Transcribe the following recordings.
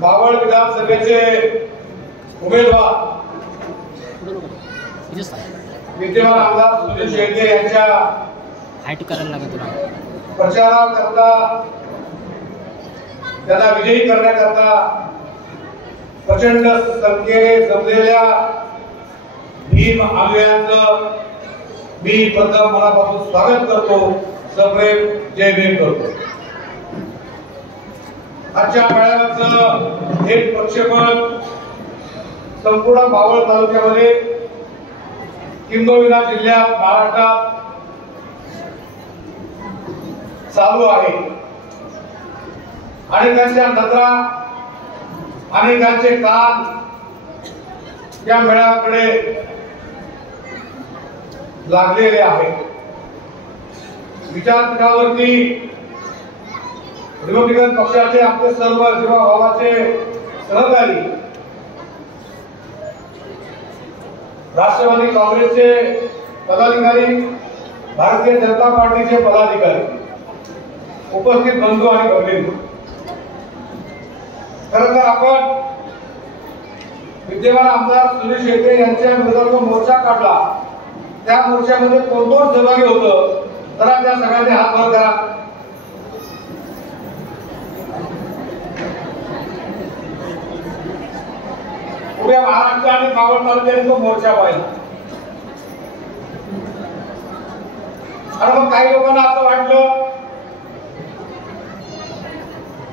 बावळ विधानसभेचे उमेदवार विद्यमान आमदार सुनील शेळके यांच्या प्रचाराकरता त्यांना विजयी करण्याकरता प्रचंड संख्येने जमलेल्या भीम आंबेयांचं मी प्रथम मनापासून स्वागत करतो, सप्रेम जय भीम करतो। आजच्या मेळाव्याचं एक प्रक्षेपण संपूर्ण बावळ तालुक्यामध्ये किंबहुना जिल्ह्यात महाराष्ट्रात चालू आहे। अनेकांच्या नजरा अनेकांचे कान या मेळाव्याकडे लागलेले आहेत। विचारपीठावरती रिपब्लिकन पक्षाचे आमचे सर्व जीवाभावाचे सहकारी, राष्ट्रवादी काँग्रेसचे पदाधिकारी, भारतीय जनता पार्टीचे पदाधिकारी, उपस्थित बंधू आणि भगिनी, खरं तर आपण विद्यमान आमदार सुनील शेळके यांच्या विरोधात मोर्चा काढला, त्या मोर्चामध्ये कोण कोण सहभागी होतं जरा त्या सगळ्यांनी हात वर करा। पुऱ्या महाराष्ट्र आणि बावळ तालुक्यात तो मोर्चा पाहिला। आणि मग काही लोकांना असं वाटलं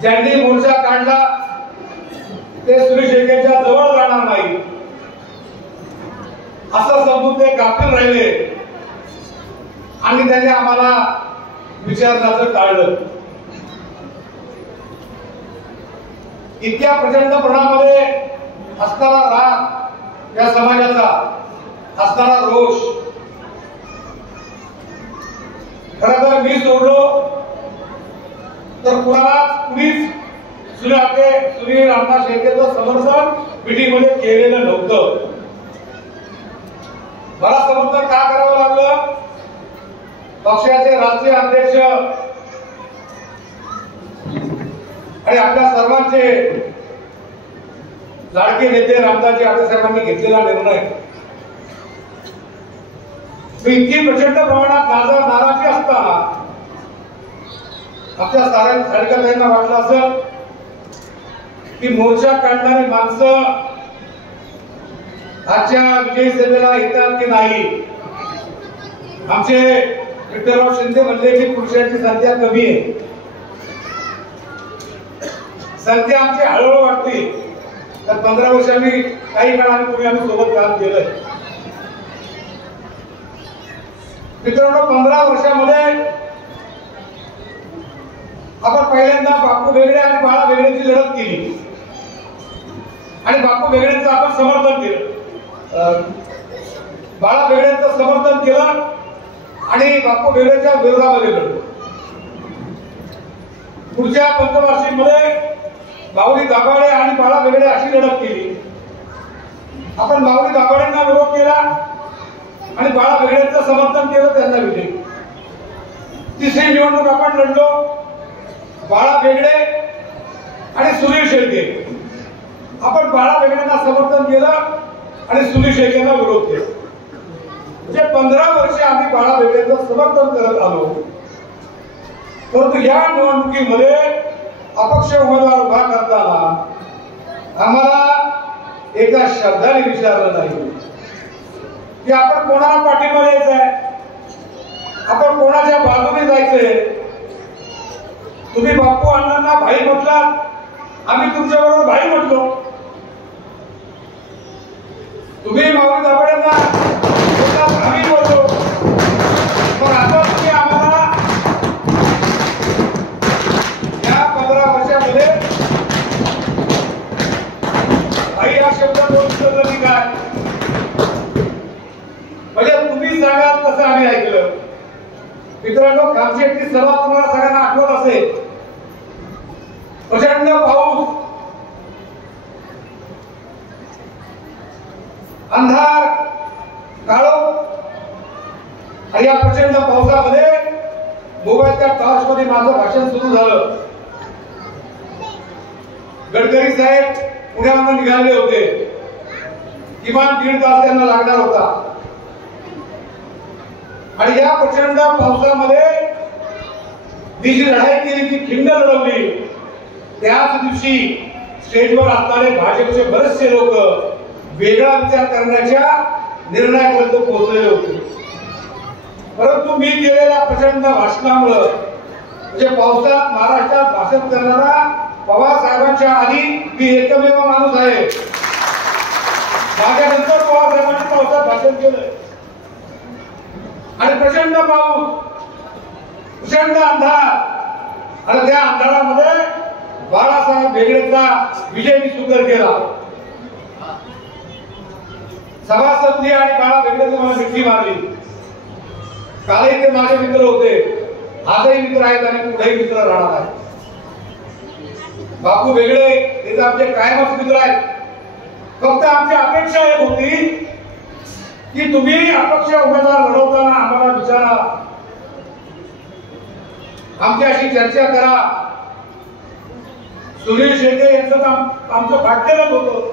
ज्यांनी मोर्चा काढला ते सुनील शेळकेंच्या जवळ राहणार नाही, असं समजून ते गाफील राहिले आणि त्यांनी आम्हाला विचारण्याचं टाळलं। इतक्या प्रचंड प्रमाणामध्ये असणारा राग या समाजाचा, असणारा रोष, खरं तर मी सोडलो तर कुणीच सुनील अण्णा शेळकेंचं समर्थन मीटिंग मध्ये केलेलं नव्हतं। मला समर्थन का करावं लागलं? पक्षाचे राष्ट्रीय अध्यक्ष आणि आपल्या सर्वांचे लाडके नेते रामदासजी आठवले साहेबांनी घेतलेला निर्णय, इतकी प्रचंड प्रमाणात नाराजी असताना आपल्या साऱ्यांना वाटलं असं की मोर्चा काढणारी माणसं आजच्या विजयी सभेला येतात की नाही। आमचे विठ्ठलराव शिंदे म्हणले की पुरुषांची संख्या कमी आहे, संख्या आमची हळूहळू वाढते। तर 15 वर्षांनी काही काळाने तुम्ही आम्ही सोबत काम केलंय मित्रांनो। 15 वर्षामध्ये आपण पहिल्यांदा बापू बेगडे आणि बाळा बेगडेची लढत केली आणि बापू बेगडेंचं आपण समर्थन केलं, बाळा बेगडेंचं समर्थन केलं आणि बापू बेगडेच्या विरोधामध्ये लढलो। पुढच्या पंचवार्षिकमध्ये माऊली दाभाडे आणि बाळा बेगडे अशी लढत केली, आपण माऊली दाभाडेंना विरोध केला आणि बाळा बेगडेंचं समर्थन केलं, त्यांना विजय। तिसरी निवडणूक आपण लढलो, बाळा बेगडे आणि सुनील शेळके, आपण बाळा बेगडेंना समर्थन केलं आणि सुनील शेळकेंना विरोध केला। म्हणजे 15 वर्ष आम्ही बाळा बेगडेंचं समर्थन करत आलो, परंतु या निवडणुकीमध्ये अपक्ष उमेदवार उभा करताना आम्हाला एका शब्दाने विचारलं नाही की आपण कोणाला पाठिंबा द्यायचा आहे, आपण कोणाच्या बाजूने जायचंय। तुम्ही बापू अण्णांना भाई म्हटलात, आम्ही तुमच्याबरोबर भाई म्हटलो, तुम्ही माऊली दाभाडेंना आम्ही बोलतो, पण आता तुम्ही आम्हाला या 15 वर्षामध्ये भाई हा शब्द बोलतो की काय? म्हणजे तुम्ही सांगाल तसं आम्ही ऐकलं। मित्रांनो, कामशेटची सभा तुम्हाला सगळ्यांना आठवत असेल, प्रचंड पाऊस, अंधार, काळोख, आणि या प्रचंड पावसामध्ये मोबाईलच्या टॉर्च मध्ये माझं भाषण सुरू झालं। गडकरी साहेब पुण्यामध्ये निघाले होते, किमान 1.5 तास त्यांना लागणार होता आणि या प्रचंड पावसामध्ये मी जी लढाई केली ती खिंड लढवली। त्याच दिवशी स्टेजवर असणारे भाजपचे बरेचसे लोक वेगळा विचार करण्याच्या निर्णयापर्यंत पोहोचलेले होते, परंतु मी केलेल्या प्रचंड भाषणामुळे म्हणजे पावसात महाराष्ट्रात भाषण करणारा पवार साहेबांच्या आधी मी एकमेव माणूस आहे। माझ्यानंतर पवार साहेबांनी पावसात भाषण केलं आणि प्रचंड पाऊस, प्रचंड अंधार आणि त्या अंधारामध्ये बाळासाहेब बेगडेचा विजय मी सुकर केला। सभासदनी आणि बाळा बेगडेने मला मिठी मारली। कालही ते माझे मित्र होते, आजही मित्र आहेत आणि पुढेही मित्र राहणार आहेत। बापू बेगडे हे तर आमचे कायमच मित्र आहेत। फक्त आमची अपेक्षा एक होती की तुम्ही अपक्ष उमेदवार लढवताना आम्हाला विचारा, आमच्याशी चर्चा करा। सुनील शेटे यांचं आमचं भाग्यच होतं,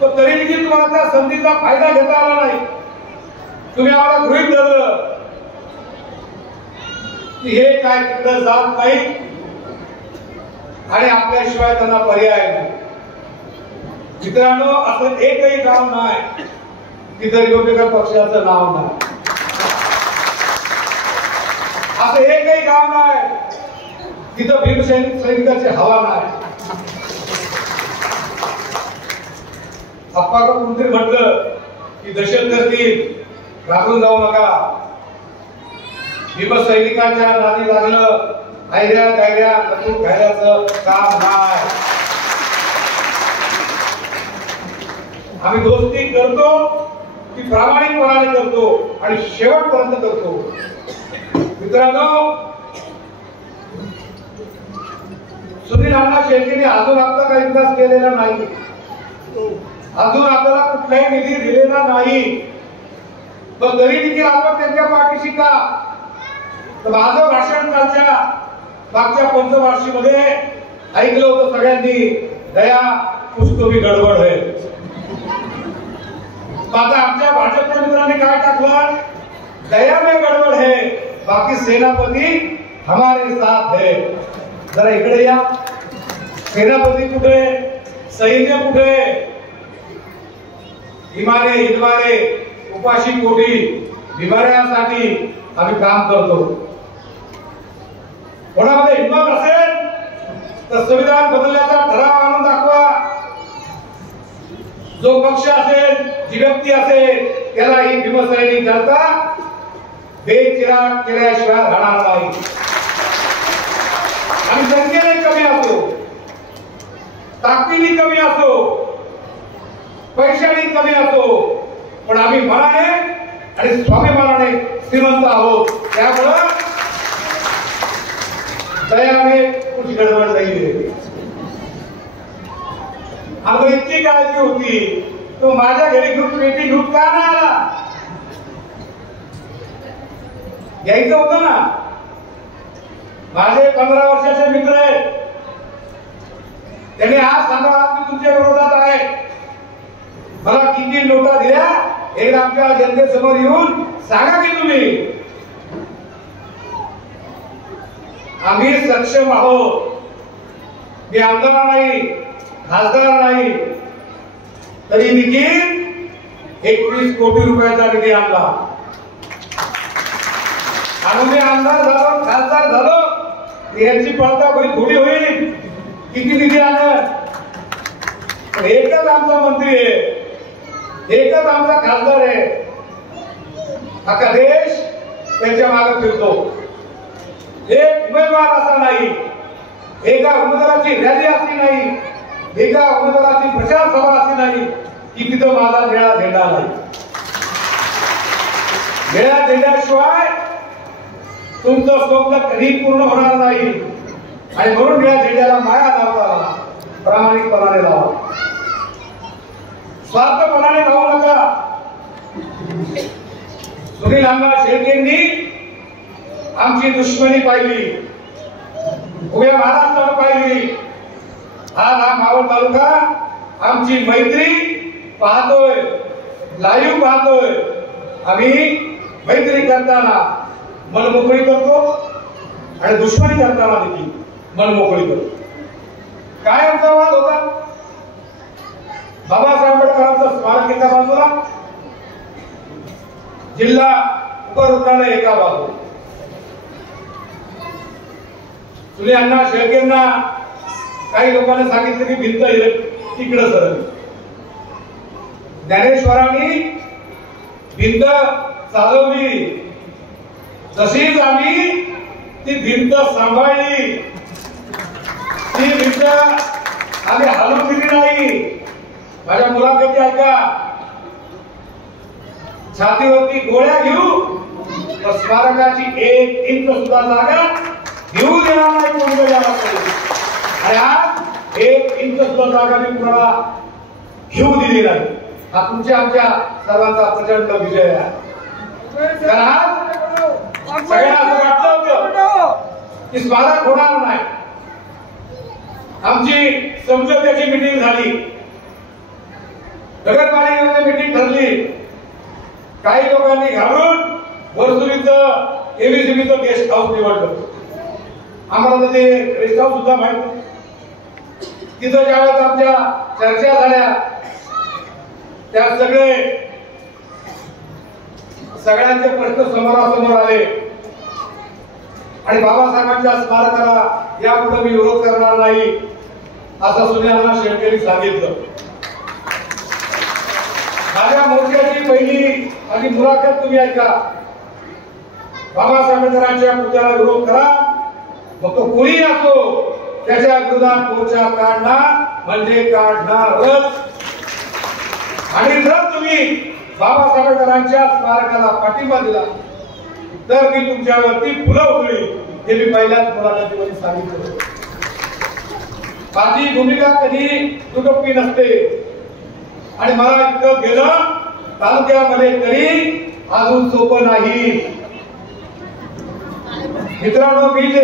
पण तरी देखील तुम्हाला त्या संधीचा फायदा घेता आला नाही। तुम्ही आम्हाला गृहीत धरलं की हे काय तिकडे जात नाही आणि आपल्याशिवाय त्यांना पर्याय नाही। मित्रांनो, असं एकही गाव नाही तिथं रिपब्लिकन पक्षाचं नाव नाही, असं एकही गाव नाही तिथं भीमसैनिकाची हवा नाही। अप्पा कोणतरी म्हटलं की दहशत करतील, घाबरून जाऊ नका। भीमसैनिकांच्या नादी लागलं ऐऱ्या गायऱ्या कटून घायचं काम नाही। आम्ही दोस्ती करतो ती प्रामाणिकपणाने करतो आणि शेवटपर्यंत करतो। मित्रांनो, सुनील अण्णा शेळकेंनी अजून आपला काही विकास केलेला नाही, अजून आपल्याला कुठलाही निधी दिलेला नाही, पण तरी देखील आपण त्यांच्या पाठीशी का? तर माझं भाषण कालच्या मागच्या पंचवार्षिकमध्ये ऐकलं होतं सगळ्यांनी, दया पुस्तकी गडबड आहे। आता आमच्या भाजपच्या मित्रांनी काय टाकलं? दया में गडबड है, बाकी सेनापती हमारे साथ है। जरा इकडे या, सेनापती कुठे, सैन्य कुठे? हिमालय हिंदमारे उपाशी पोटी बिमाऱ्यांसाठी आम्ही काम करतो। कोणामध्ये हिंमत असेल तर संविधान बदलण्याचा ठराव आणून दाखवा। जो पक्ष असेल, जी व्यक्ती असेल, त्याला ही भीमसैनिक जनता बेचिराग केल्याशिवाय राहणार नाही। आणि संख्येने कमी असो, ताकदीने कमी असो, पैशाने कमी असो, पण आम्ही मनाने आणि स्वाभिमानाने श्रीमंत आहोत। त्यामुळे दयाने कुछ गडबड नाही। आम्हाला इतकी काळजी होती, तो माझ्या घरी घेऊन बेटी घेऊन का नाही आला? यायचं होतं ना। माझे 15 वर्षाचे मित्र आहेत, त्यांनी आज सांगा आज मी तुमच्या विरोधात आहे, मला किती नोटा दिल्या एकदा आमच्या जनतेसमोर येऊन सांगा की तुम्ही। आम्ही सक्षम आहोत। मी आमदार नाही, खासदार नाही, तरी देखील 21 कोटी रुपयाचा निधी आणला। आणि मी आमदार झालो, खासदार झालो, यांची पडताळणी थोडी होईल किती निधी आणलं? एकच आमचा मंत्री आहे, एकच आमचा खासदार आहे, अख्खा देश त्यांच्या मागे फिरतो। एक उमेदवार असा नाही, एका उमेदवाराची रॅली अशी नाही, एका उमेदवाराची प्रचार सभा अशी नाही की तिथं माझा निळा झेंडा नाही। निळ्या झेंड्याशिवाय तुमचं स्वप्न कधी पूर्ण होणार नाही आणि म्हणून निळ्या झेंड्याला माया लावता, प्रामाणिकपणाने लावा, स्वार्थपणाने लावू नका। सुनील अण्णा शेळकेंनी आमची दुश्मनी पाहिली, उभ्या महाराष्ट्राला पाहिली, आज हा मावळ तालुका आमची मैत्री पाहतोय, लाईव्ह पाहतोय. आम्ही मैत्री करताना मनमोकळी करतो आणि दुश्मनी करताना देखील मनमोकळी करतो. काय आमचा वाद होता? बाबासाहेब आंबेडकरांचं स्मारक एका बाजूला, जिल्हा उपरुग्णालय एका बाजूला. तुम्ही अण्णा शेळकेंना काही लोकांनी सांगितलं की भिंत तिकडं सरकली. ज्ञानेश्वरांनी भिंत चालवली, तशीच आम्ही ती भिंत सांभाळली. ती भिंत आम्ही हलवून दिली नाही. माझ्या मुलाखती ऐका. छातीवरती गोळ्या घेऊ तर स्मारकाची 1 इंच सुद्धा जागा घेऊ देणार नाही कोणत्या. आणि आज 1 इंच सुद्धा जागा मी कुणाला घेऊ दिली नाही. हा तुमच्या आमच्या सर्वांचा प्रचंड विजय आहे. कारण आज सगळ्यांना असं वाटलं होतं की स्मारक होणार नाही. आमची समझोत्याची मीटिंग झाली, नगरपालिकेमध्ये मीटिंग ठरली. काही लोकांनी घालून वरसुलीचं एबीसीबीचं गेस्ट हाऊस निवडलं. आम्हाला ते गेस्ट हाऊस सुद्धा माहित नाही. तिथं ज्यावेळेस आमच्या चर्चा झाल्या त्या सगळ्यांचे प्रश्न समोरासमोर आले आणि बाबासाहेबांच्या स्मारकाला यापुढे मी विरोध करणार नाही असं सुनील शेळकेंनी सांगितलं. माझ्या मोर्चाची पहिली आणि मुलाखत तुम्ही ऐका. बाबासाहेब आंबेडकरांच्या पुतळ्याला विरोध करा, मग तो कुणी असो त्याच्या विरोधात मोर्चा काढणार म्हणजे काढणारच. आणि जर तुम्ही बाबासाहेब आंबेडकरांच्या स्मारकाला पाठिंबा दिला तर मी तुमच्यावरती फुलं उधळी, हे मी पहिल्याच मुलाखतीमध्ये सांगितलं. माझी भूमिका कधी दुटप्पी नसते आणि मला इतकं गेलं तालुक्यामध्ये तरी अजून सोपं नाही. मित्रांनो, मी जे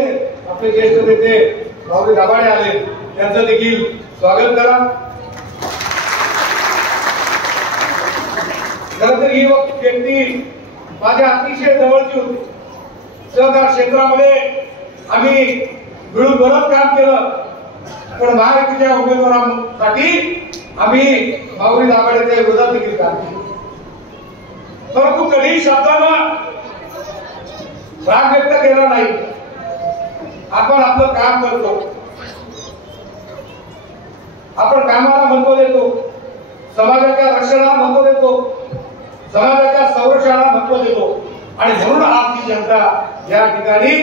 आपले ज्येष्ठ नेते माऊली दाभाडे आले त्यांचं देखील स्वागत करा. खरं तर ही व्यक्ती माझ्या अतिशय जवळची होती. सहकार क्षेत्रामध्ये आम्ही मिळून बरंच काम केलं, पण महायुतीच्या उमेदवारांसाठी आम्ही माऊली दाभाडेच्या विरोधात देखील काम केलं. परंतु कधी शब्दानं राग व्यक्त केला नाही. आपण आपलं काम करतो, आपण कामाला महत्व देतो, समाजाच्या रक्षणाला महत्व देतो, समाजाच्या संरक्षणाला महत्व देतो. आणि म्हणून आपली जनता या ठिकाणी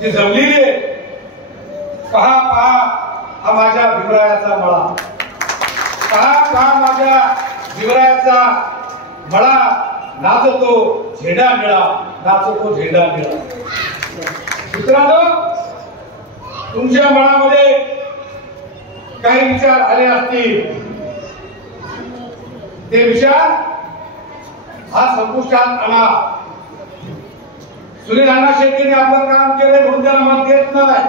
जी जमलेली आहे. पहा पहा हा माझ्या भिवरायाचा मळा, पहा पहा माझ्या भिवरायाचा मळा, नाचतो झेंडा निळा, नाचतो झेंडा निळा. मित्रांनो, तुमच्या मनामध्ये काही विचार आले असतील, ते विचार हा संपुष्टात आणा. सुनील अण्णा शेळकेंनी आपलं काम केलंय म्हणून त्याला मत देत नाही.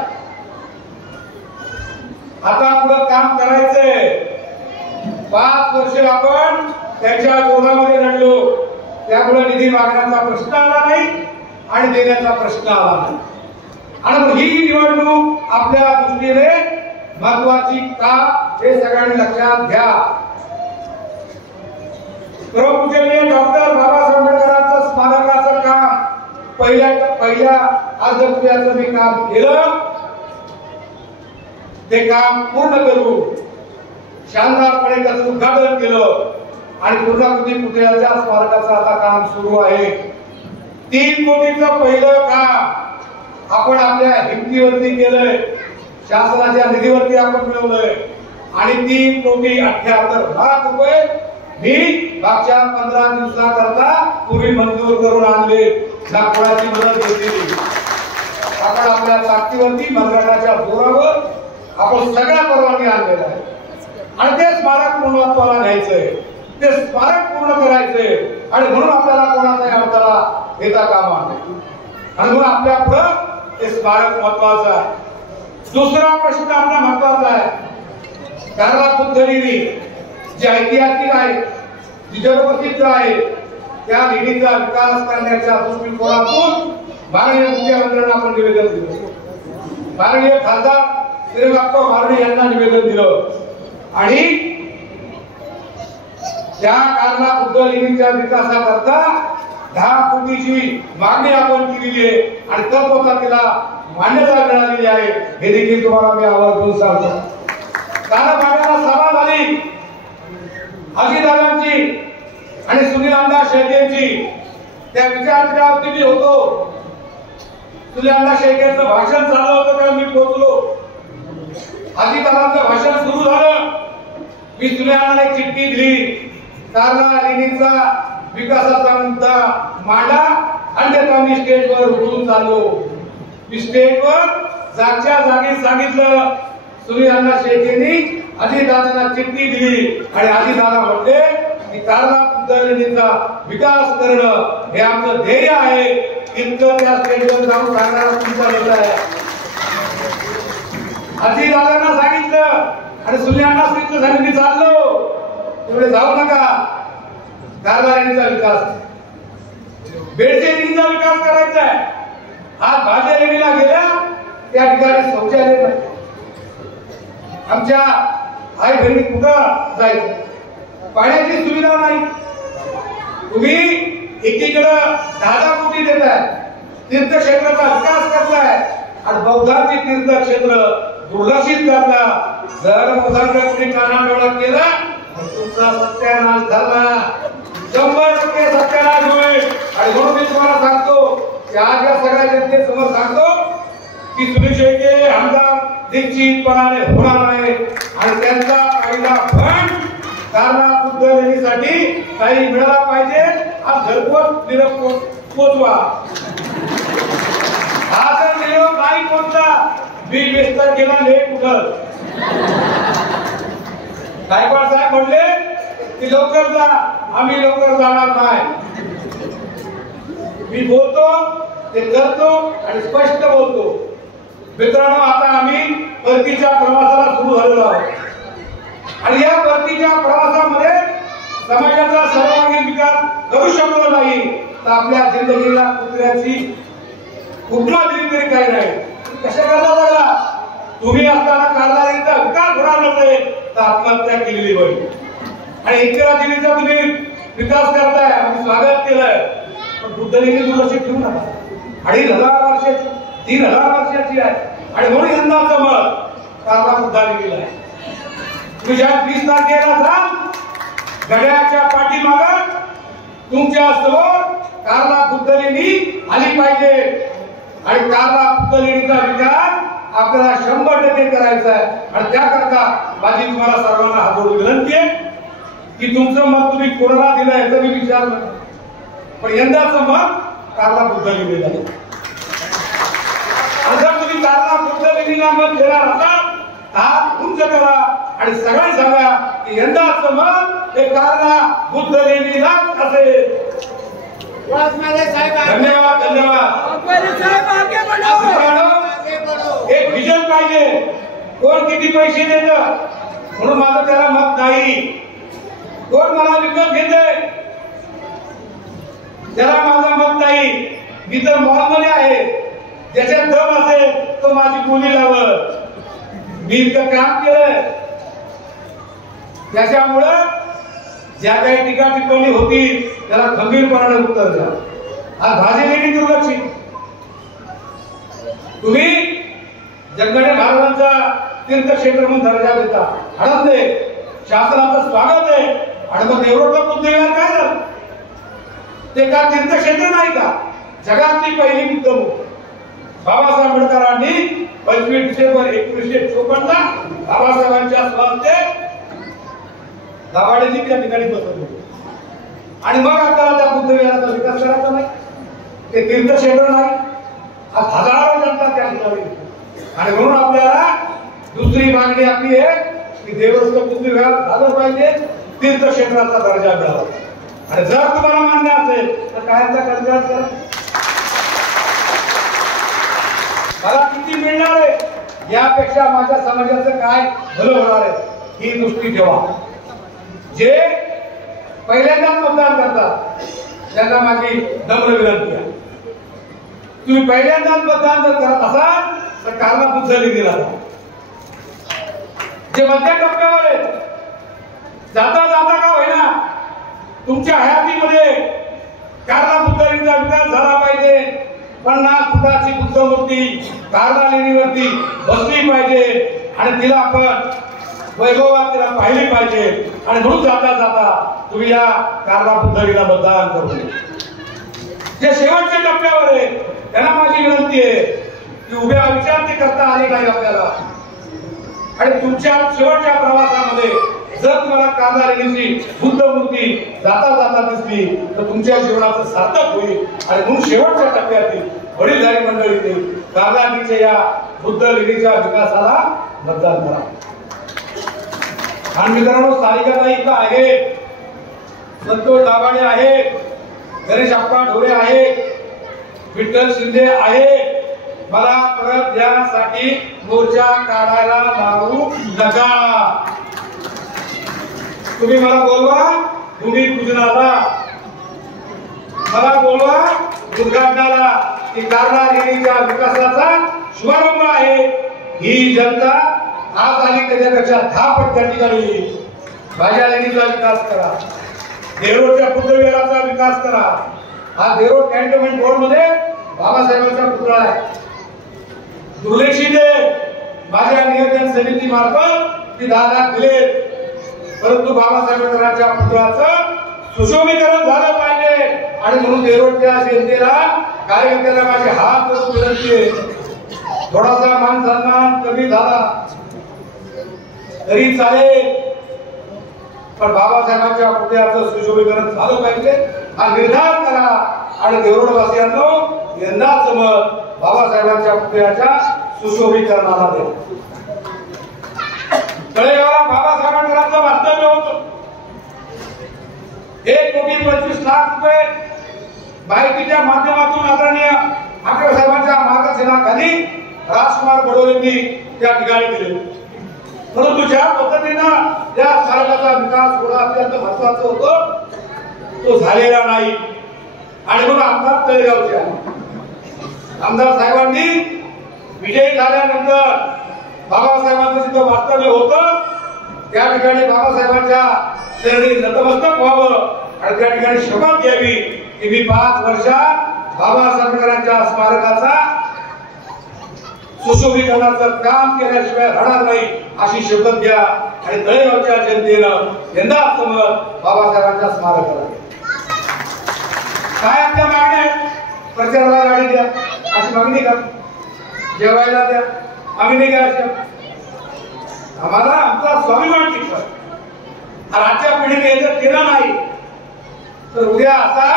आता पुढे काम करायचंय. 5 वर्ष आपण त्यांच्या विरोधामध्ये लढलो, त्यामुळे निधी मागण्याचा प्रश्न आला नाही आणि देण्याचा प्रश्न आला नाही. आणि ही निवडणूक आपल्या दृष्टीने महत्वाची का हे सगळ्यांनी लक्षात घ्या. परमपूजनीय डॉक्टर बाबासाहेब आंबेडकरांचं स्मारकाचं काम पहिल्या अर्धपुऱ्याचं मी काम केलं, ते काम पूर्ण करू. शानदारपणे त्याचं उद्घाटन केलं आणि पूर्णाकृती पुतळ्याच्या स्मारकाचं आता काम सुरू आहे. 3 कोटीचं पहिलं काम आपण आपल्या हिमतीवरती केलंय, शासनाच्या निधीवरती आपण मिळवलंय. आणि 3,78,00,000 रुपये मी मागच्या 15 दिवसाकरता पूर्वी मंजूर करून आणले. नागपुराची मदत घेतली. आपण आपल्या ताकदीवरती मनगटाच्या जोरावर आपण सगळ्या परवानगी आणलेल्या आहे. आणि ते स्मारक पूर्णत्वाला न्यायचंय, ते स्मारक पूर्ण करायचंय. आणि म्हणून आपल्याला कोणाचाही अडथळा येता कामा नये. आणि म्हणून आपल्या पुढं ते स्मारक महत्वाचं आहे. दुसरा प्रश्न आपला महत्वाचा आहे, कारला खुद्दलेणी जी ऐतिहासिक आहे, जी जगप्रसिद्ध आहे, त्या लेणीचा विकास करण्याच्या दृष्टिकोनातून माननीय मुख्यमंत्र्यांना आपण निवेदन दिलं, माननीय खासदार श्रीराप्पा मारणे यांना निवेदन दिलं आणि त्या कारला खुद्दलेणीच्या विकासाकरता 10 कोटीची मागणी आपण केलेली आहे आणि तत्वता तिला मान्यता मिळालेली आहे, हे देखील तुम्हाला मी आवर्जून सांगतो. कालबागाला सभा झाली अजितदादांची आणि सुनील अण्णा शेळकेंची, त्या विचारपीठावरती मी होतो. सुनील अण्णा शेळकेंचं भाषण चालू होतं तेव्हा मी पोहोचलो. अजितदादांचं भाषण सुरू झालं, मी सुनील अण्णाला एक चिठ्ठी दिली, कारला लेणीचा विकासाचा मुद्दा मांडा आणि त्याचा मी स्टेजवर उठून चाललो. मी स्टेजवर जागच्या जागी सांगितलं, सुनील अण्णा शेळकेंनी अजितदादांना चिठ्ठी दिली आणि अजितदादा म्हटले की कारला खुद्दलेणीचा विकास करणं हे आमचं ध्येय आहे. इतकं त्या स्टेजवर जाऊन सांगणारा तुमचा नेता आहे. अजितदादांना सांगितलं आणि सुनील अण्णा सांगितलं, मी चाललो, तुम्ही जाऊ नका. कारला लेणीचा विकास, बेडसे लेणीचा विकास करायचा आहे. आज भाजे लेणीला गेल्या त्या ठिकाणी शौचालय नाही. आमच्या आई बहिणी कुठं जायचं, पाण्याची सुविधा नाही. तुम्ही एकीकडे 10 कोटी देताय, तीर्थक्षेत्राचा विकास करताय आणि बौद्धांची तीर्थक्षेत्र दुर्लक्षित करता. जर बौद्धांकडे कुणी कानाडोळा केला तुमचा सत्यानाश झाला, 100% सत्यानाश होईल. आणि म्हणून मी तुम्हाला सांगतो की आज या सगळ्या जनतेसमोर सांगतो की सुनील शेळके आमदार निश्चितपणाने होणार आहे आणि त्यांचा पहिला फंड कारला खुद्दलेणीसाठी काही मिळाला पाहिजे. आज घरपोच निरोप पोचवा. हा जर निरोप नाही पोचला, मी विस्तार केला लेट उठल. गायकवाड साहेब म्हणले की लवकर जा, आम्ही लवकर जाणार नाही. मी बोलतो ते करतो आणि स्पष्ट बोलतो. मित्रांनो, आता आम्ही परतीच्या प्रवासाला सुरू झालेलो आहोत आणि या परतीच्या प्रवासामध्ये समाजाचा सर्वांगीण विकास करू शकलो नाही तर आपल्या जिंदगीला कुत्र्याची कुठला तरी काही नाही. कशा करता लागला, तुम्ही असताना कारला लेणीचा विकास होणार नसेल तर आत्महत्या केलेली होईल. आणि एकरा देवीचा तुम्ही विकास करताय, आम्ही स्वागत केलंय, पण खुद्दलेणी दुर्लक्ष ठेवू नका. 2500 वर्षाची 3000 वर्षाची आहे आणि म्हणून यंदाचं मत कारला खुद्दलेणीला आहे. तुम्ही ज्या 20 तारखेला जाल, घड्याळाच्या पाठीमागं तुमच्या समोर कारला खुद्दलेणी आली पाहिजे आणि कारला खुद्दलेणीचा विकास आपल्याला 100% करायचा आहे. आणि त्याकरता माझी तुम्हाला सर्वांना हात जोडून विनंती आहे की तुमचं मत तुम्ही कोणाला दिलं याचा मी विचार नका, पण यंदाचं मत कारला खुद्दलेणीला आहे. जर तुम्ही कारला खुद्दलेणीला मत देणार असाल, हात उंच करा आणि सगळे सांगा की यंदाचं मत हे कारला खुद्दलेणीलाच असेल. धन्यवाद धन्यवाद. एक विजन पाहिजे, कोण किती पैसे देत म्हणून माझं त्याला मत नाही. कोण मला विकत घेते त्याला माझं मत नाही. मी तर मॉलमध्ये आहे, ज्याच्यात दम असेल तो माझी बोली लावल. मी इतकं काम केलंय त्याच्यामुळं ज्या काही टीका टिप्पणी होती त्याला खंबीरपणाने उत्तर द्या. आज भाजी लेणी दुर्लक्षित, तुम्ही जगन्नाथ महाराजांचा तीर्थक्षेत्र म्हणून दर्जा देता, आनंद आहे, शासनाचं स्वागत आहे. आणि मग देवरोडचा बुद्धविहार काय झालं, ते का तीर्थक्षेत्र नाही का? जगातली पहिली बुद्धमूर्ती बाबासाहेब आंबेडकरांनी 25 डिसेंबर 1954 ला बाबासाहेबांच्या स्वास्थ्य दाभाडेजी त्या ठिकाणी बसवले आणि मग आपल्याला त्या बुद्धविहाराचा विकास करायचा नाही, ते तीर्थक्षेत्र नाही. आज हजारो जनता त्या ठिकाणी आणि म्हणून आपल्याला दुसरी मागणी आपली आहे की देवस्थान बुद्धविहार झालं पाहिजे, तीर्थक्षेत्राचा दर्जा मिळावा. आणि जर तुम्हाला मान्य असेल तर कायचा कंत्राट करा. मला किती मिळणार आहे यापेक्षा माझ्या समाजाचं काय भलं होणार आहे ही दृष्टी ठेवा. जे पहिल्यांदाच मतदान करतात त्यांना माझी नम्र विनंती आहे, तुम्ही पहिल्यांदाच मतदान जर करत असाल तर कारला बुद्धली दिला. जे मध्य टप्प्यावर आहेत, जाता जाता का होईना तुमच्या हयातीमध्ये कारला बुद्धलीचा विकास झाला पाहिजे. 50 फुटाची बुद्ध मूर्ती कारला लेणीवरती बसली पाहिजे आणि तिला आपण वैभवात तिला पाहिली पाहिजे. आणि म्हणून जाता जाता तुम्ही या कारला बुद्धलीला मतदान करू. जे शेवटच्या टप्प्यावर आहे त्यांना माझी विनंती आहे की उभ्या विचारते करता आले नाही आपल्याला. आणि तुमच्या शेवटच्या प्रवासामध्ये जर तुम्हाला कारला लेणीची बुद्ध मूर्ती जाता जाता दिसली तर तुमच्या जीवनाचं सार्थक होईल. आणि म्हणून शेवटच्या टप्प्यातील वडीलधारी मंडळीतील कारला लेणीच्या या बुद्ध लेणीच्या विकासाला मतदान करा. आणि मित्रांनो, सारिकाताई इथं आहे, संतोष दाभाडे आहे, गणेश अप्पा ढोरे आहे, विठ्ठल शिंदे आहे. मला परत यासाठी मोर्चा काढायला लावू नका. तुम्ही मला बोलवा भूमिपूजनाला, मला बोलवा उद्घाटनाला. की कारला लेणीच्या विकासाचा शुभारंभ आहे. ही जनता आज आली त्याच्यापेक्षा 10 पट त्या ठिकाणी माझ्या लेणीचा विकास करा, देरोडच्या बुद्धविहाराचा विकास करा. हा देरोड कॅन्टोन्मेंट बोर्ड मध्ये बाबासाहेबांचा पुतळा आहे. दुर्लक्ष दे माझ्या नियोजन समिती मार्फत ती 10 लाख दिले, परंतु बाबासाहेबांच्या पुतळ्याचं सुशोभीकरण झालं पाहिजे. आणि म्हणून देरोडच्या जनतेला कार्यकर्त्याला माझे हात करून विनंती आहे, थोडासा मान सन्मान कमी झाला तरी चालेल, पण बाबासाहेबांच्या पुतळ्याचं सुशोभीकरण झालं पाहिजे हा निर्धार करा. आणि देरोडवासियांनो, यंदाच मत बाबासाहेबांच्या पुतळ्याच्या सुशोभीकरणाला द्या. तळेगावला बाबासाहेबांचं वास्तव्य होतं. 1,25,00,000 माहितीच्या माध्यमातून आदरणीय ठाकरे साहेबांच्या मार्गदर्शनाखाली राजकुमार बडोलेंनी त्या ठिकाणी दिले. परंतु ज्या पद्धतीनं या स्मारकाचा विकास होणं अत्यंत महत्वाचं होतं तो झालेला नाही. आणि मग आमदार तळेगावचे आमदार साहेबांनी विजयी झाल्यानंतर बाबासाहेबांचं जिथं वास्तव्य होतं त्या ठिकाणी बाबासाहेबांच्या चरणी नतमस्तक व्हावं आणि त्या ठिकाणी शपथ घ्यावी की मी 5 वर्षात बाबासाहेबांच्या स्मारकाचा सुशोभीकरणाचं काम केल्याशिवाय राहणार नाही अशी शपथ घ्या. आणि तळेगावच्या जनतेनं यंदा मत बाबासाहेबांच्या स्मारकाला. काय आपल्या मागण्या आहेत? प्रचाराला गाडी द्या अशी मागणी का, जेवायला द्या मागणी घ्या अशा. आम्हाला आमचा स्वाभिमान टिकवा. आजच्या पिढीने जर केलं नाही तर उद्या असा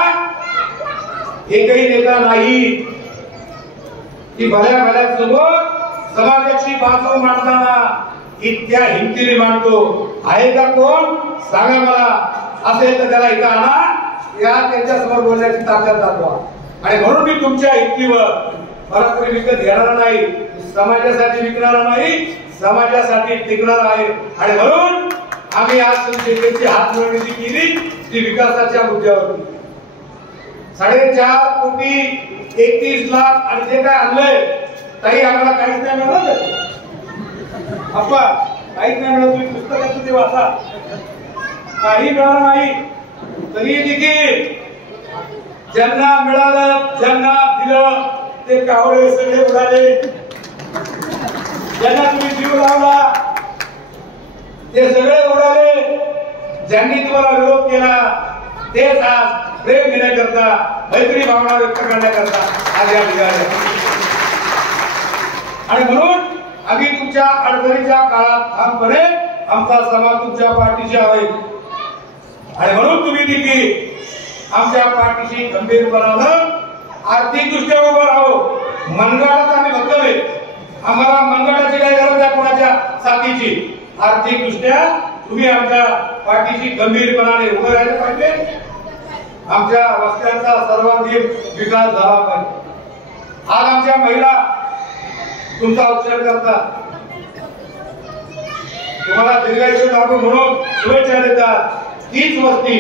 एकही नेता नाही की भल्या सोबत समाजाची बाजू मांडताना इतक्या हिमतीने मांडतो. आहे का कोण सांगा मला. असेल तर त्याला इथं आणा, या त्यांच्या समोर बोलण्याची ताकद दाखवा. आणि म्हणून मी तुमच्या हिमतीवर मला कोणी विकत घेणारा नाही, समाजासाठी विकणारा नाही, समाजासाठी टिकणार आहे. आणि म्हणून आम्ही आज जनतेची हातमोडणी केली ती विकासाच्या मुद्द्यावरती. 4.5 कोटी 31 लाख आणि जे काय आणलंय ताई आम्हाला काहीच नाही मिळालं. आपण काहीच नाही मिळालं. तुम्ही पुस्तकाचं ते वाचा, काही मिळालं नाही. तरी देखील ज्यांना मिळालं ज्यांना दिलं ते कावळे सगळे उडाले. ज्यांना तुम्ही जीव लावला ते सगळे उडाले. ज्यांनी तुम्हाला विरोध केला तेच आज प्रेम घेण्याकरता मैत्री भावना व्यक्त करण्याकरता आज या ठिकाणी. आणि म्हणून आम्ही तुमच्या अडचणीच्या काळात ठामपणे आमचा समाज तुमच्या पाठीशी आहे. आणि म्हणून तुम्ही देखील आमच्या पाठीशी गंभीरपणानं आर्थिकदृष्ट्या उभं राहो. मनगटात आम्ही भक्कम आहे. आम्हाला मनगटाची काही गरज नाही कोणाच्या साथीची. आर्थिकदृष्ट्या तुम्ही आमच्या पाठीशी गंभीरपणाने उभं राहिलं पाहिजे. आमच्या वस्त्यांचा सर्वांगीण विकास झाला पाहिजे. आज आमच्या महिला तुमचा उपचार करतात. तुम्हाला दीर्घायुष्य लाभो म्हणून शुभेच्छा देतात. हीच वस्ती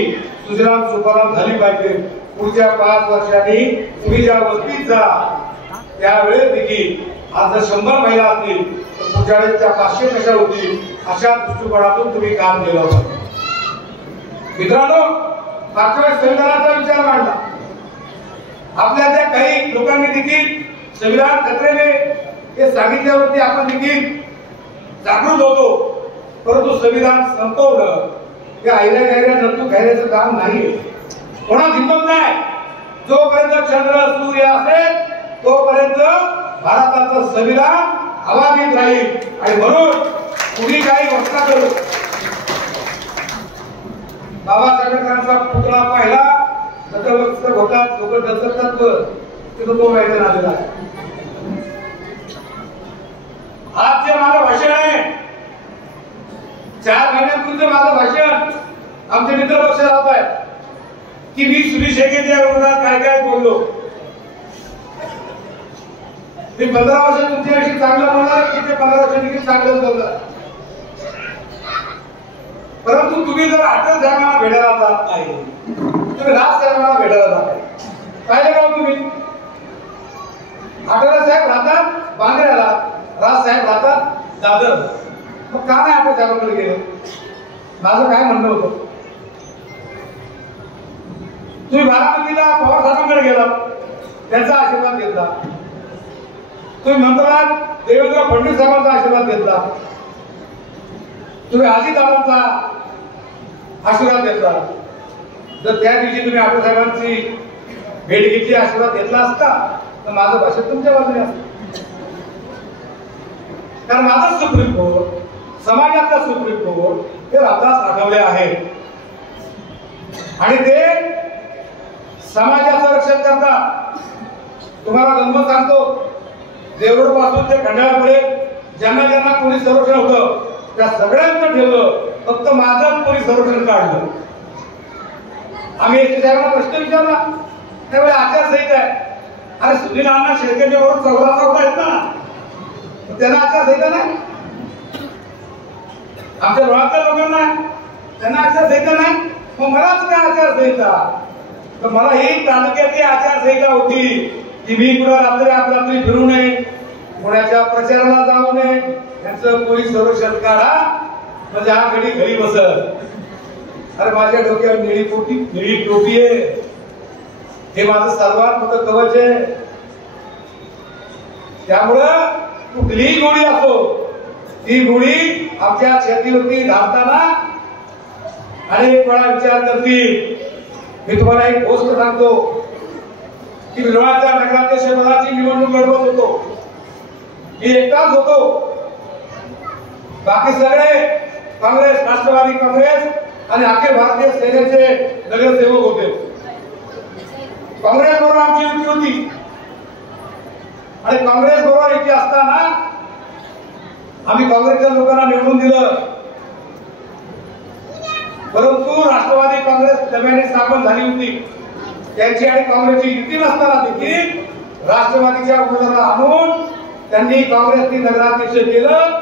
सुजलाम सुफलाम झाली पाहिजे. पुढच्या 5 वर्षांनी तुम्ही ज्या वस्तीत जा त्यावेळेस देखील आज जर 100 महिला असतील तर पुढच्या वेळेस त्या 500 कशा होतील अशा दृष्टिकोनातून तुम्ही काम केलं होतं. मित्रांनो, मागच्या वेळेस संविधानाचा विचार मांडला. आपल्या त्या काही लोकांनी देखील संविधान खतरेने हे सांगितल्यावरती आपण देखील जागृत होतो. परंतु संविधान संपवलं हे आयऱ्या गायऱ्या नंतू खायचं काम नाही. कोणा हिंमत नाही. जोपर्यंत चंद्र सूर्य असेल तोपर्यंत भारताचं संविधान अबाधित राहील. आणि म्हणून कुणी काही घोषणा करू. बाबासाहेब आंबेडकरांचा पुतळा पाहिला तर होतात लोक डचकतात तिथं तो मैदान आलेला आहे. आज जे माझं भाषण आहे 4 महिन्यापूर्वीचं माझं भाषण आमचे मित्र लक्ष लावत आहेत की मी सुनील शेळकेच्या विरोधात काय काय बोललो. मी 15 वर्ष तुमच्याशी चांगलं बोलणार की ते 15 वर्ष देखील चांगलं बोलणार. परंतु तुम्ही जर अटल साहेबांना भेटायला जात नाही, तुम्ही राज साहेबांना भेटायला जात नाही. पाहिलं का तुम्ही? अटल साहेब राहतात बांद्र्याला, राज साहेब राहतात दादर. मग का नाही अटल साहेबांकडे गेलो? माझं काय म्हणणं होतं. तुम्ही बारामतीला पवार साहेबांकडे गेला, त्यांचा आशीर्वाद घेतला. तुम्ही मंत्रालयात देवेंद्र फडणवीस साहेबांचा आशीर्वाद घेतला. तुम्ही अजितदादांचा आशीर्वाद घेतला. जर त्या दिवशी तुम्ही अटल साहेबांची भेट घेतली, आशीर्वाद घेतला असता तर माझं भाषण तुमच्या बाजूने असतं. कारण माझं सुप्रीम कोर्ट, समाजाचा सुप्रीम कोर्ट हे रामदास आठवले आहे आणि ते समाजाचं रक्षण करतात. तुम्हाला गंमत सांगतो, देवरूड पासून ते खंडाळापर्यंत ज्यांना ज्यांना पोलीस संरक्षण होतं त्या सगळ्यांचं ठेवलं, फक्त माझं पोलीस संरक्षण काढलं. आम्ही एसपी साहेबांना प्रश्न विचारला त्यावेळी आचारसंहिता आहे. अरे सुनील अण्णा शेळकेच्या वर 14 आहेत ना, त्यांना आचारसंहिता नाही. आमच्या रोहातल्या लोकांना त्यांना आचारसंहिता नाही. मग मलाच काय आचारसंहिता? तर मला ही तालुक्याची आचारसंहिता होती की मी कुठं रात्री अपरात्री फिरू नये, कोणाच्या प्रचाराला जाऊ नये, त्यांचं पोलीस संरक्षण काढा म्हणजे हा घडी घरी बसत. अरे माझ्या डोक्यावर निळी टोपी आहे, हे माझं सर्वात मोठं कवच आहे. त्यामुळं कुठलीही गोळी असो, ती गोळी आमच्या छातीवरती घालताना अनेक वेळा विचार करतील. मी तुम्हाला एक गोष्ट सांगतो की विरोधाच्या नगराध्यक्ष पदाची निवडणूक लढवत होतो. मी एकटाच होतो. बाकी सगळे काँग्रेस, राष्ट्रवादी काँग्रेस आणि अखिल भारतीय सेनेचे नगरसेवक होते. काँग्रेस बरोबर आमची युती होती आणि काँग्रेस बरोबर युती असताना आम्ही काँग्रेसच्या लोकांना निवडून दिलं. परंतु राष्ट्रवादी काँग्रेस दरम्यान स्थापन झाली होती. त्यांची आणि काँग्रेसची युती नसताना देखील राष्ट्रवादीच्या उमेदवाराला आणून त्यांनी काँग्रेसची नगराध्यक्ष केलं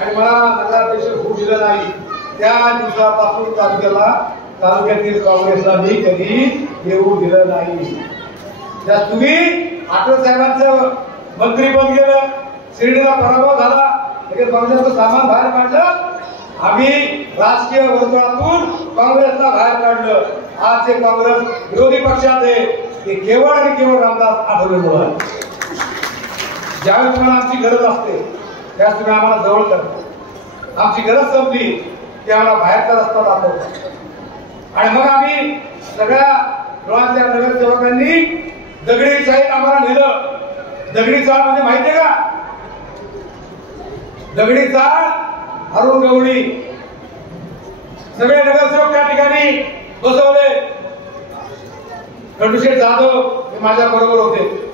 आणि मला नगराध्यक्ष होऊ दिलं नाही. त्या दिवसापासून तालुक्यातील काँग्रेसला मी कधी येऊ दिलं नाही. त्या तुम्ही आठवले साहेबांचं मंत्रीपद गेलं, शिर्डीला पराभव झाला, काँग्रेसचं सामान बाहेर काढलं. आम्ही राजकीय वर्तुळातून काँग्रेसला बाहेर काढलं. आज ते काँग्रेस विरोधी पक्षात आहे ते केवळ आणि केवळ रामदास आठवलेमुळे. ज्यावेळी तुम्हाला आमची गरज असते त्यावेळेस तुम्ही आम्हाला जवळ करता. आमची गरज संपली की आम्हाला बाहेरचा रस्ता दाखवता. आणि मग आम्ही सगळ्या डोळ्यातल्या नगरसेवकांनी दगडी चाळीत आम्हाला नेलं. दगडी चाळ म्हणजे माहितीये का? दगडी चाळ, अरुण गवळी सगळे नगरसेवक त्या ठिकाणी बसवले. खंडूशेठ जाधव हे माझ्या बरोबर होते.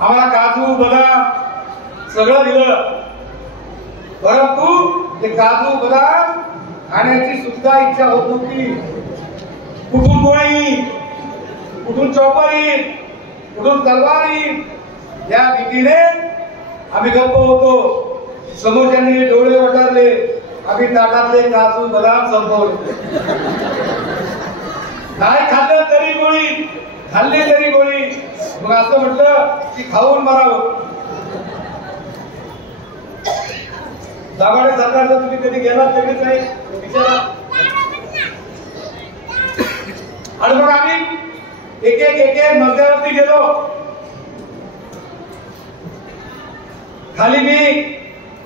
आम्हाला काजू बदाम सगळं दिलं. परंतु ते काजू बदाम खाण्याची सुद्धा इच्छा होत नव्हती. कुठून गोळी, कुठून चौपारी, कुठून तलवारी, या भीतीने आम्ही गप्प होतो. समोरच्यांनी डोळे वटारले, आम्ही ताटातले काजू बदाम संपवले. नाही खाल्लं तरी गोळी, खाल्ली तरी गोळी. मग असं म्हटलं की खाऊन मरावं. दाभाडे सरकारला तुम्ही कधी गेलात तेवढेच नाही विचारा. आणि मग आम्ही एक एक मजल्यावरती गेलो. खाली मी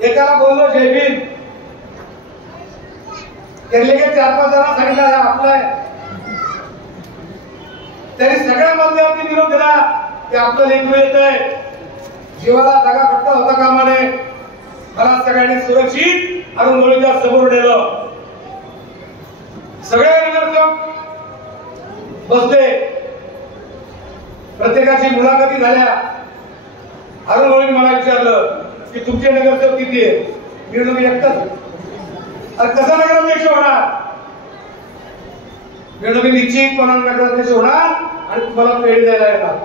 एकाला बोललो जय भीम. त्यातले 4-5 जण सांगितलं आपला आहे. त्यांनी सगळ्या मजल्यावरती निरोप दिला की आपलं लेकरू येत आहे, जीवाला जागा फटका होता कामा नये. मला सगळ्यांनी सुरक्षित अरुणोळीच्या समोर नेलं. सगळे नगरसेवक बसले, प्रत्येकाची मुलाखती झाल्या. अरुणोळीने मला विचारलं की तुमचे नगरसेवक किती आहे? मी म्हणलो मी एकटाच. अरे कसा नगराध्यक्ष होणार? मी म्हणलो मी निश्चितपणाने नगराध्यक्ष होणार आणि तुम्हाला पेढी द्यायला येणार.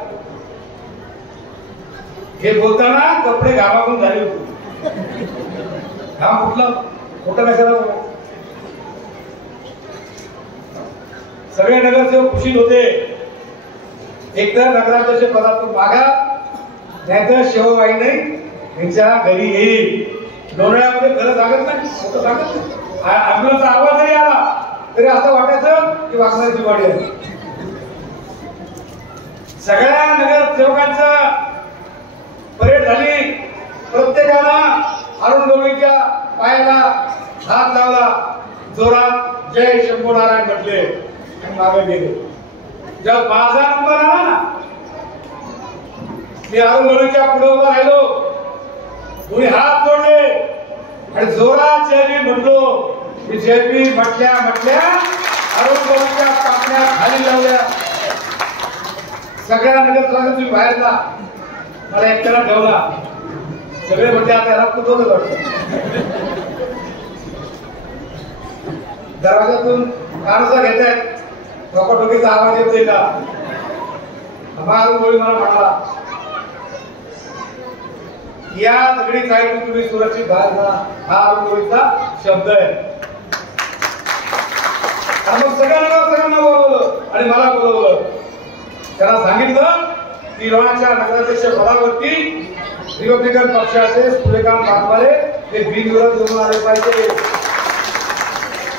हे बोलताना कपडे घामाघूम झाले होते. घाम कुठला मोठा कशाला? सगळे नगरसेवक खुशीत होते. एकतर नगराध्यक्ष पदातून मागा, नाहीतर शेवबाई नाही त्यांच्या घरी येईल. डोळ्यामध्ये खरं सांगत नाही, खोटं सांगत नाही. ॲम्ब्युलन्सचा आवाज जरी आला तरी असं वाटायचं की वाघमारीची वाडी आहे. सगळ्या नगरसेवकांचा परेड झाली. प्रत्येकानं अरुण गवळीच्या पायाला हात लावला, जोरात जय शंभू नारायण म्हटले आणि मागे गेले. जेव्हा माझा नंबर आला ना, मी अरुण गवळीच्या पुढे उभा राहिलो. कोणी हात जोडले आणि जोरात जय भीम म्हटलो. मी जय भीम म्हटल्या अरुण गवळीच्या पापण्या खाली लावल्या. सगळ्या नगरसेवकांनी तुम्ही बाहेर जा, मला एकट्याला ठेवला. सगळे म्हणजे आता रक्त होत वाटतं. दरवाजातून कानसा घेत आहेत, डोकाटोकीचा आवाज येतोय का? गोळी मला म्हणाला या सगळी साईड तुम्ही सुरक्षित बाहेर जा. हा गोळीचा शब्द आहे. मग सगळ्यांना बोलवलं आणि मला बोलवलं. त्यांना सांगितलं की लोणाच्या नगराध्यक्ष पदावरती रिपब्लिकन पक्षाचे सूर्यकांत बागवाले हे बिनविरोध निवडून आले पाहिजे.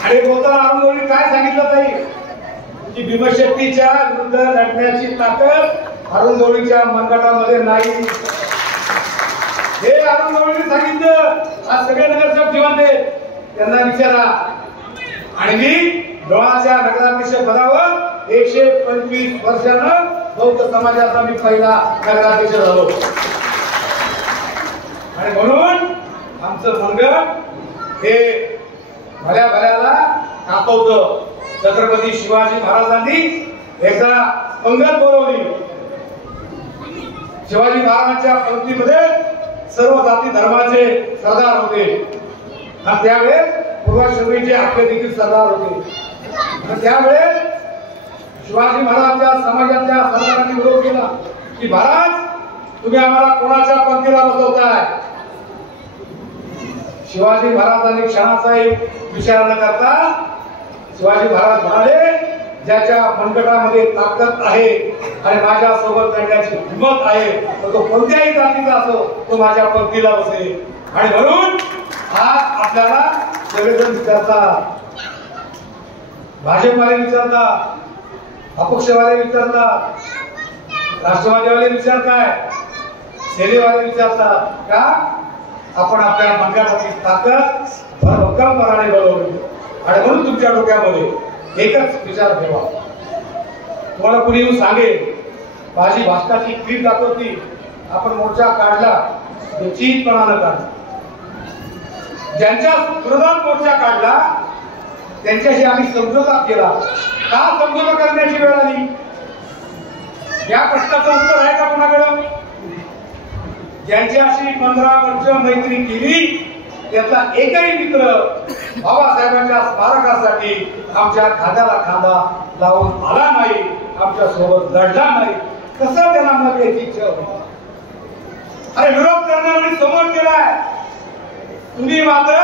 आणि बोलताना अरुण गवळी काय सांगितलं ताई की भीमशक्तीच्या विरुद्ध लढण्याची ताकद अरुण गवळीच्या मनगटामध्ये नाही. हे अरुण गवळीने सांगितलं. आज सगळे नगरसेवक जिवंत आहेत, त्यांना विचारा. आणि मी लोणाच्या नगराध्यक्ष पदावर 125 वर्षानं बौद्ध समाजाचा मी पहिला नगराध्यक्ष झालो. आणि म्हणून आमचं मंगळ हे भल्या भल्याला कापवतं. छत्रपती शिवाजी महाराजांनी एकदा पंगत बोलवली. शिवाजी महाराजांच्या पंक्तीमध्ये सर्व जाती धर्माचे सरदार होते आणि त्यावेळेस पूर्वाश्रमीचे आपले देखील सरदार होते. आणि त्यावेळेस शिवाजी महाराजांच्या समाजातल्या सरदारांनी विरोध केला की महाराज तुम्ही आम्हाला कोणाच्या पंक्तीला बसवताय? शिवाजी महाराजांनी क्षणाचाही विचार न करता शिवाजी महाराज म्हणाले ज्याच्या मनगटामध्ये ताकद आहे आणि माझ्या सोबत लढण्याची हिंमत आहे तो कोणत्याही जातीचा असो तो माझ्या पंक्तीला बसेल. आणि म्हणून आज आपल्याला सगळेजण विचारतात, भाजपवाले विचारतात, अपक्षवाले विचारतात, राष्ट्रवादीवाले विचारताय, सेनेवाले विचारतात का आपण आपल्या मनगटाची ताकद भरभक्कमपणाने बनवली. आणि म्हणून तुमच्या डोक्यामध्ये एकच विचार ठेवा. तुम्हाला कुणी येऊन सांगेल माझी भाजपाची क्रीम दाखवती, आपण मोर्चा काढला निश्चितपणानं काढला. ज्यांच्या विरोधात मोर्चा काढला त्यांच्याशी आम्ही समझोता केला. का समझोता करण्याची वेळ आली? या प्रश्नाचं उत्तर आहे का कोणाकडं? ज्यांच्याशी 15 वर्ष मैत्री केली त्याचा एकही मित्र बाबासाहेबांच्या स्मारकासाठी आमच्या खांद्याला खांदा लावून आला नाही, आमच्या सोबत लढला नाही. कसं त्यांना मध्ये इच्छा? अरे विरोध करणाऱ्यांनी समोर केलाय. तुम्ही मात्र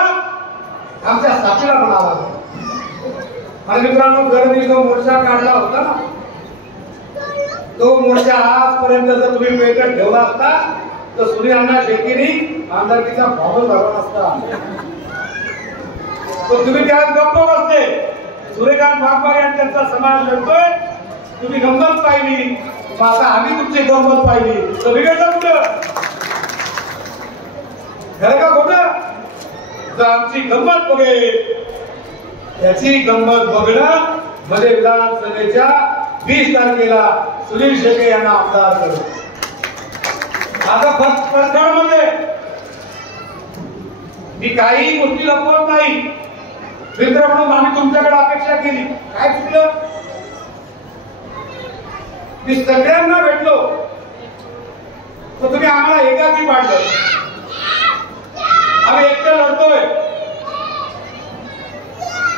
आमच्या साथीला म्हणाला. आणि मित्रांनो, गर्दी जो मोर्चा काढला होता ना, तो मोर्चा आजपर्यंत जर तुम्ही पेटत ठेवला असता तर सूर्यअण्णा शेट्टींनी आमदारकीचा फॉर्म भरला नसता. तर तुम्ही त्यात गप्प बसते. सूर्यकांत वाघमारे आणि त्यांचा समाज लढतोय, तुम्ही गंमत पाहिली. आता आम्ही तुमची गंमत पाहिली तर बिघडलं कुठं? खरं का खोटं? तर आमची गंमत बघेल, याची गंमत बघणं म्हणजे विधानसभेच्या 20 तारखेला सुनील शेट्टी यांना आमदार करू. आता फटकळमध्ये मी काही गोष्टी लपवत नाही. मित्र म्हणून आम्ही तुमच्याकडे अपेक्षा केली. काय चुकलं? मी सगळ्यांना भेटलो तर तुम्ही आम्हाला एकाकी पाडलं. आम्ही एकटं लढतोय,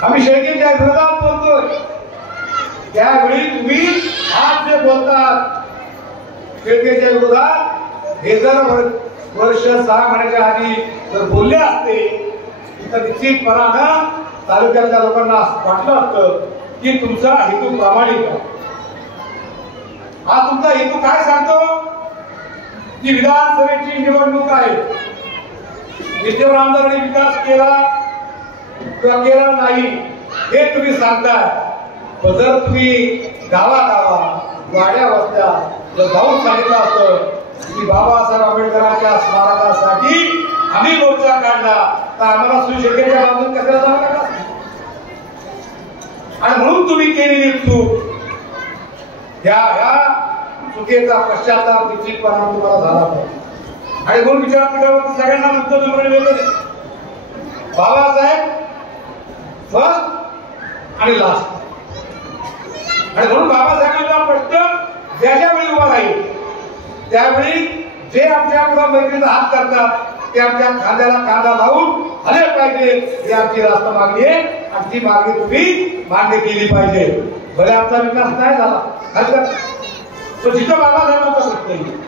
आम्ही शेळकेच्या विरोधात बोलतोय. त्यावेळी तुम्ही आज जे बोलतात शेळकेच्या विरोधात हे जर वर्ष 6 महिन्याच्या आधी जर बोलले असते तर निश्चितपणानं तालुक्यातल्या लोकांना वाटलं असतं की तुमचा हेतू प्रामाणिक आहे. हा तुमचा हेतू काय सांगतो की विधानसभेची निवडणूक आहे, विद्यमान आमदारांनी विकास केला किंवा केला नाही हे तुम्ही सांगताय. पण जर तुम्ही गावागावा वाड्या वस्त्या जर जाऊन सांगितलं असतं की बाबासाहेब आंबेडकरांच्या स्मारकासाठी आम्ही मोर्चा काढला तर आम्हाला सुनील शेट्टीच्या बाजून कशाला जावं लागलं? आणि म्हणून तुम्ही केलेली चूक, या चुकीचा पश्चाताप निश्चितपणाने तुम्हाला झाला पाहिजे. आणि म्हणून विचारपीठावरती सगळ्यांना मुद्दा नंबर वेगळे. बाबासाहेब फर्स्ट आणि लास्ट. आणि म्हणून बाबासाहेबांचा प्रश्न ज्याच्या वेळी उभा राहील त्यावेळी जे आमच्या पुढे मैत्रीचा हात करतात ते आमच्या खांद्याला कांदा लावून आले पाहिजे, ही आमची रास्त मागणी आहे. आणि ती मागणी तुम्ही मान्य केली पाहिजे. भले आमचा विकास नाही झाला हरकत, तो जिथं बाबासाहेबांचा प्रश्न येईल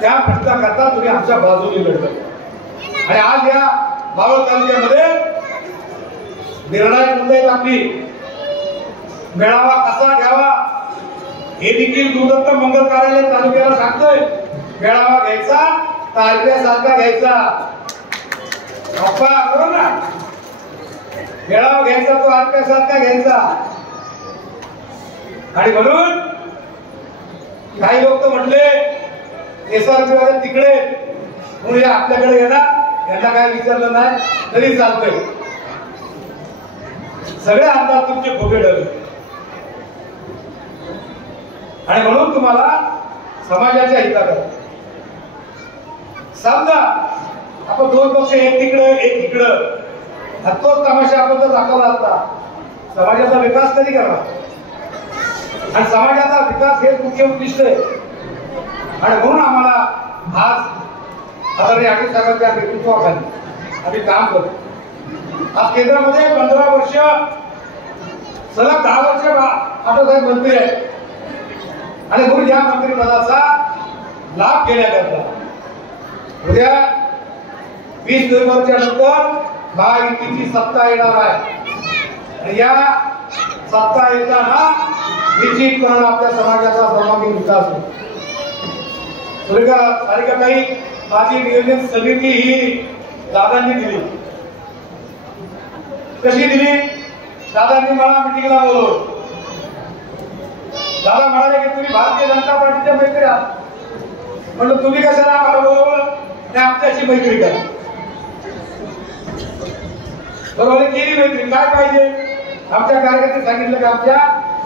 त्या प्रश्नाकरता तुम्ही आमच्या बाजूने लढलं. आणि आज या मावळ तालुक्यामध्ये निर्णायक मुद्दे आपली मेळावा कसा घ्यावा हे देखील दूरदत्त मंगल कार्यालय तालुक्याला सांगतोय. मेळावा घ्यायचा तालुक्यासारखा घ्यायचा. अप्पा करू ना, मेळावा घ्यायचा तो तालुक्यासारखा घ्यायचा. आणि म्हणून काही लोक तर म्हटले एसआरपी वाले तिकडे म्हणून या आपल्याकडे येणार, यांना काय विचारलं नाही तरी चालतंय. सगळे आमदार तुमचे खोटे ठरले. आणि म्हणून तुम्हाला समाजाच्या हिताकडे समजा आपण 2 पक्ष, एक तिकडं एक इकडं, तोच तमाशा आपण जर दाखवला असता समाजाचा विकास कधी करणार? आणि समाजाचा विकास हे मुख्य उद्दिष्ट आहे. आणि म्हणून आम्हाला आज आदरणीय अटल साहेबांच्या नेतृत्वाखाली आम्ही काम करतो. आज केंद्रामध्ये 15 वर्ष सलग 10 वर्ष अटल साहेब मंत्री आहेत. आणि म्हणून या मंत्रिपदाचा लाभ घेण्याकरता उद्या 20 नोव्हेंबरच्या नंतर महायुतीची सत्ता येणार आहे. आणि या सत्ता येताना निश्चितपणे आपल्या समाजाचा सर्वांगीण विकास होतो. काही माझी नियोजन समिती ही दादांनी दिली. कशी दिली? दादांनी मला मिटिंगला बोलवलं. दादा म्हणाले की तुम्ही भारतीय जनता पार्टीच्या मैत्री आहात. म्हणलं तुम्ही कशाला आम्हाला बोलवलं आणि आमच्याशी मैत्री करा. बरोबर केली मैत्री. काय पाहिजे? आमच्या कार्यकर्ते सांगितलं की आमच्या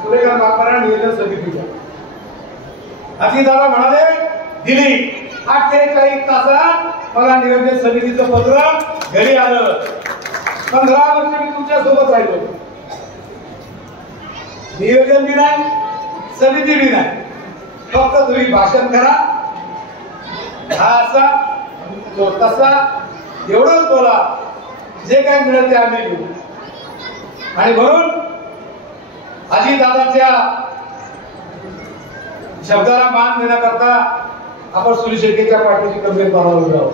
सूर्यकांत वाघमारे नियोजन समितीच्या. अशी दादा म्हणाले दिली. 8 ते 40 तासात मला नियोजन समितीचं पत्र घरी आलं. 15 वर्ष मी तुमच्या सोबत राहिलो. नियोजन बी नाही, समिती बी नाही, फक्त तुम्ही भाषण करा, हा असा तो तसा एवढंच बोला, जे काय मिळेल ते आम्ही घेऊ. आणि म्हणून अजितदादांच्या शब्दाला मान देण्याकरता आपण सुनील शेट्टीच्या पाठीशी गंभीर पावलं उभे आहोत.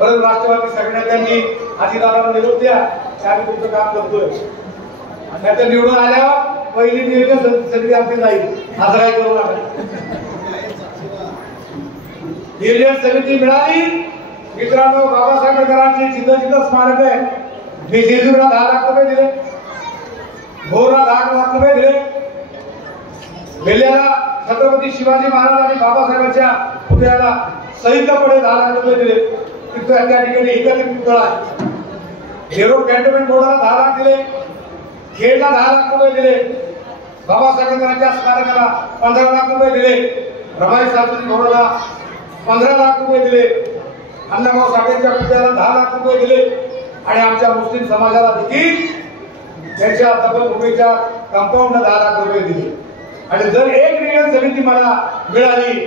परत राष्ट्रवादी सगळ्यांनी अजितदादांना निरोप द्या की आम्ही तुमचं काम करतोय. नाहीतर निवडून आल्यावर पहिली नियोजन समिती आमची जाईल. असं काय करू नका. नियोजन समिती मिळाली. मित्रांनो, बाबासाहेब आंबेडकरांची जिथं स्मारक आहे. मी जेजुरीला 10 लाख रुपये दिले, भोरला 10 लाख रुपये दिले, बेल्याला छत्रपती शिवाजी महाराज आणि बाबासाहेबांच्या पुतळ्याला संयुक्तपणे 10 लाख रुपये दिले. त्या ठिकाणी एकत्रित पुतळा आहे. हेरो कॅन्टोन्मेंट बोर्डाला 10 लाख दिले, खेडला 10 लाख रुपये दिले, बाबासाहेबांच्या स्मारकाला 15 लाख रुपये दिले, रमाई सांस्कृतिक भवनाला 15 लाख रुपये दिले, अण्णाभाऊ साठेंच्या पुतळ्याला 10 लाख रुपये दिले आणि आमच्या मुस्लिम समाजाला देखील त्यांच्या तपभूमीच्या कंपाऊंडला 10 लाख रुपये दिले. आणि जर एक नियोजन समिती मला मिळाली,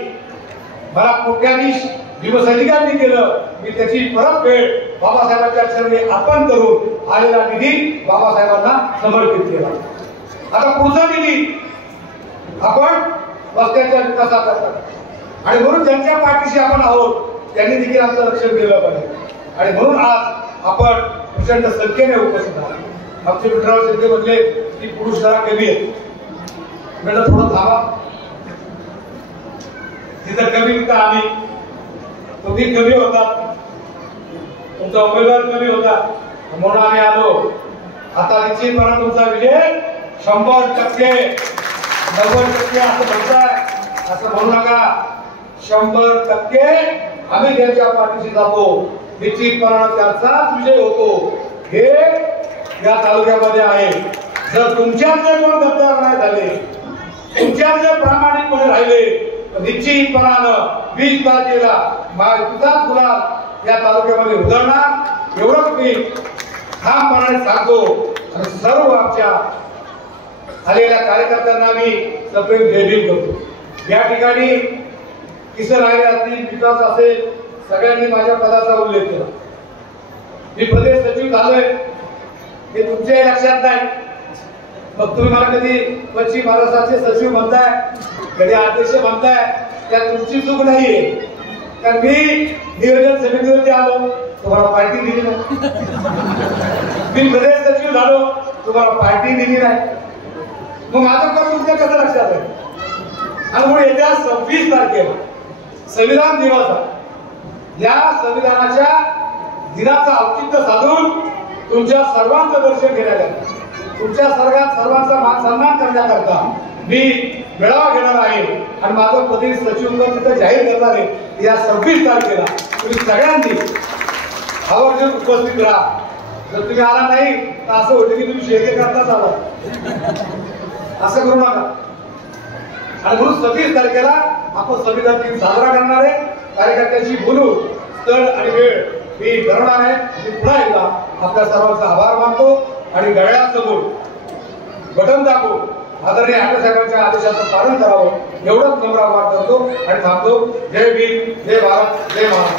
मला कोट्याधीश भीमसैनिकांनी केलं, मी त्याची परतफेड बाबासाहेबांच्या चरणी अर्पण करून आलेला निधी बाबासाहेबांना समर्पित केला. आता पुढचा निधी आपण वस्त्यांच्या विकासाकरता आणि म्हणून ज्यांच्या पाठीशी आपण आहोत त्यांनी देखील आमचं लक्ष दिलं पाहिजे. आणि म्हणून आज आपण प्रचंड संख्येने उपस्थित आहात. आमचे विठ्ठलराव शिंदे म्हणले की पुरुष जरा कमी आहेत. म्हणजे थोडं थांबा, तिथं कमी होता, आम्ही तुम्ही कमी होतात, तुमचा उमेदवार कमी होता, म्हणून आम्ही आलो. आता निश्चितपणे तुमचा विजय 100%, 90% असं म्हणताय, असं म्हणू नका. 100% आम्ही त्यांच्या पाठीशी जातो. निश्चितपणे त्यांचाच विजय होतो हे या तालुक्यामध्ये आहे. जर तुमच्यात जे कोण गद्दार नाही झाले, तुमच्यात जे प्रामाणिकपणे राहिले, तर निश्चितपणानं 20 तारखेला तुझाच गुलाल या तालुक्यामध्ये उधळणार एवढंच मी ठामपणाने सांगतो. आणि सर्व आमच्या आलेल्या कार्यकर्त्यांना मी सप्रेम जयभीम करतो. या ठिकाणी किसन राहिले असतील, विकास असेल, सगळ्यांनी माझ्या पदाचा उल्लेख केला. मी प्रदेश सचिव झालोय हे तुमच्या लक्षात नाही. मग तुम्ही मला कधी पश्चिम महाराष्ट्राचे सचिव म्हणताय, कधी अध्यक्ष म्हणताय, त्या तुमची चूक नाहीये. कारण मी नियोजन समितीवरती आलो, तुम्हाला पार्टी दिली नाही. मी प्रदेश सचिव झालो, तुम्हाला पार्टी दिली नाही. मग माझं पण तुमच्या कसं लक्षात आहे. आणि म्हणून येत्या 26 तारखेला संविधान दिवस आहे. या संविधानाच्या दिनाचं औचित्य साधून तुमच्या सर्वांचं दर्शन घेण्याकरता, तुमच्या सर्वांचा मान सन्मान करण्याकरता मी मेळावा घेणार आहे. आणि माझं प्रदेश सचिव तिथं जाहीर करणार आहे. या 26 तारखेला तुम्ही सगळ्यांनी आवर्जून उपस्थित राहा. जर तुम्ही आला नाही तर असं होतं की तुम्ही शेती करताच आला, असं करू नका. आणि म्हणून 26 तारखेला आपण संविधान दिन साजरा करणार आहे. कार्यकर्त्यांशी बोलू, स्थळ आणि वेळ मी ठरवणार आहे. मी पुन्हा एकदा आपल्या सर्वांचा आभार मानतो आणि गळ्यासमोर बटन दाबून आदरणीय आठवले साहेबांच्या आदेशाचं पालन करावं एवढंच नम्र आवाहन करतो आणि थांबतो. जय भीम, जय भारत, जय महाराष्ट्र.